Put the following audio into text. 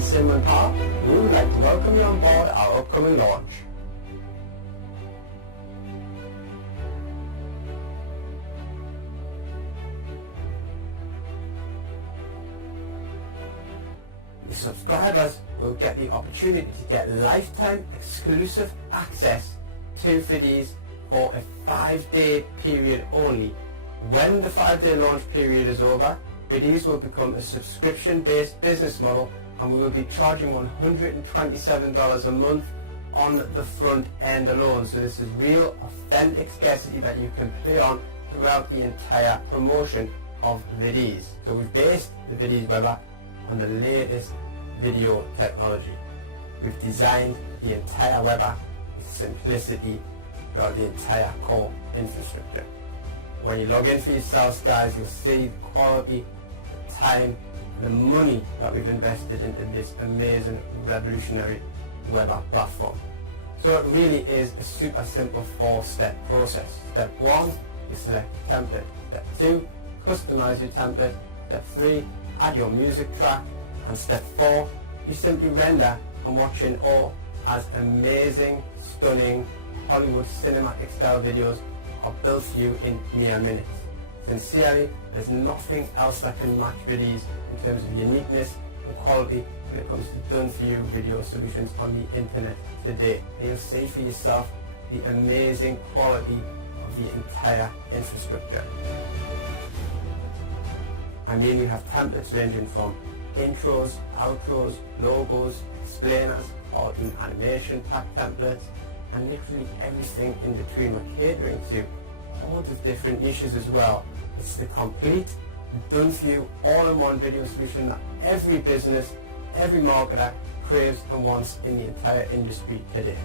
and Simon Parr, we would like to welcome you on board our upcoming launch. The subscribers will get the opportunity to get lifetime exclusive access to Videze for a 5-day period only. When the 5-day launch period is over, Videze will become a subscription-based business model, and we will be charging $127 a month on the front end alone. So this is real authentic scarcity that you can pay on throughout the entire promotion of Videze. So we've based the Videze web app on the latest video technology. We've designed the entire web app with simplicity throughout the entire core infrastructure. When you log in for yourselves, guys, you'll see the quality, the time, and the money that we've invested into this amazing, revolutionary web app platform. So it really is a super simple 4-step process. Step 1, you select a template. Step 2, customize your template. Step 3, add your music track. And step 4, you simply render and watch in awe as amazing, stunning Hollywood cinematic style videos are built for you in mere minutes. Sincerely, there's nothing else that can match Videze in terms of uniqueness and quality when it comes to done for you video solutions on the internet today. You'll see for yourself the amazing quality of the entire infrastructure. I mean, you have templates ranging from intros, outros, logos, explainers, cartoon animation pack templates, and literally everything in between. We're catering to all the different niches as well. It's the complete, done for you, all-in-one video solution that every business, every marketer craves and wants in the entire industry today.